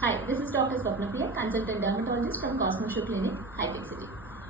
Hi, this is Dr. Swapna Priya, consultant dermatologist from Cosmoshow Clinic, High-Tech City.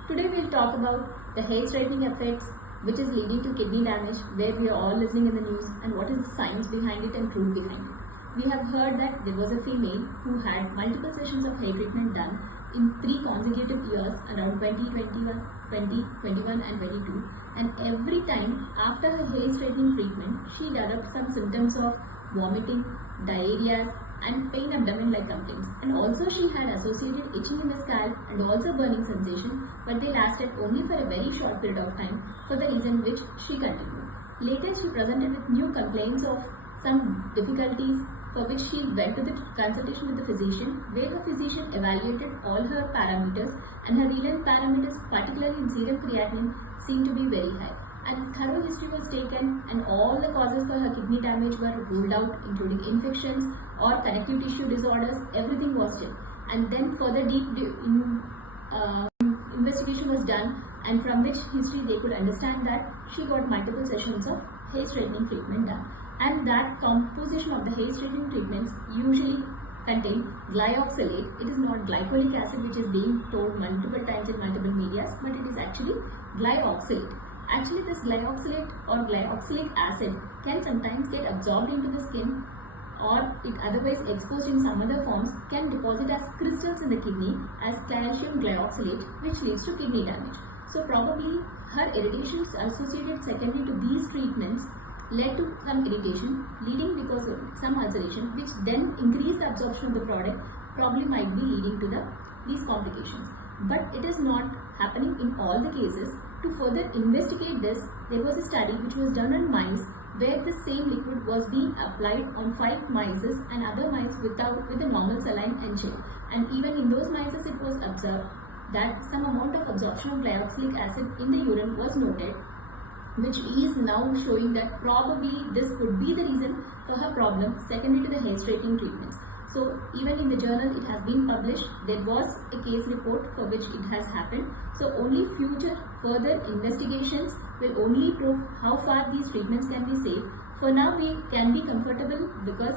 Today we'll talk about the hair straightening effects which is leading to kidney damage, where we are all listening in the news, and what is the science behind it and truth behind it. We have heard that there was a female who had multiple sessions of hair treatment done in 3 consecutive years around 2021 and 22, and every time after her hair straightening treatment she developed some symptoms of vomiting, diarrhea and pain abdomen like complaints, and also she had associated itching in the scalp and also burning sensation, but they lasted only for a very short period of time, for the reason which she continued. Later she presented with new complaints of some difficulties, for which she went to the consultation with the physician, where her physician evaluated all her parameters, and her renal parameters, particularly in serum creatinine, seemed to be very high. And thorough history was taken, and all the causes for her kidney damage were ruled out, including infections or connective tissue disorders. Everything was checked, and then further investigation was done, and from which history they could understand that she got multiple sessions of hair straightening treatment done, and that composition of the hair straightening treatments usually contain glyoxylate. It is not glycolic acid, which is being told multiple times in multiple medias, but it is actually glyoxylate. Actually, this glyoxylate or glyoxylic acid can sometimes get absorbed into the skin, or it otherwise exposed in some other forms can deposit as crystals in the kidney as calcium glyoxylate, which leads to kidney damage. So probably her irritations associated secondary to these treatments led to some irritation, leading because of some ulceration, which then increased the absorption of the product, probably might be leading to these complications. But it is not happening in all the cases. To further investigate this, there was a study which was done on mice, where the same liquid was being applied on 5 mice and other mice with a normal saline and chill. And even in those mice it was observed that some amount of absorption of glyoxylic acid in the urine was noted, which is now showing that probably this could be the reason for her problem secondary to the hair straightening treatments. So even in the journal it has been published, there was a case report for which it has happened. So only future further investigations will only prove how far these treatments can be safe. For now we can be comfortable because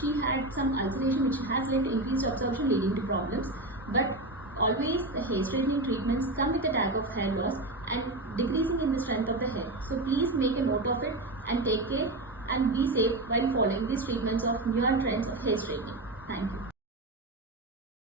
she had some ulceration which has led to increased absorption leading to problems. But always the hair straightening treatments come with a tag of hair loss and decreasing in the strength of the hair. So please make a note of it and take care and be safe while following these treatments of newer trends of hair straightening. Thank you.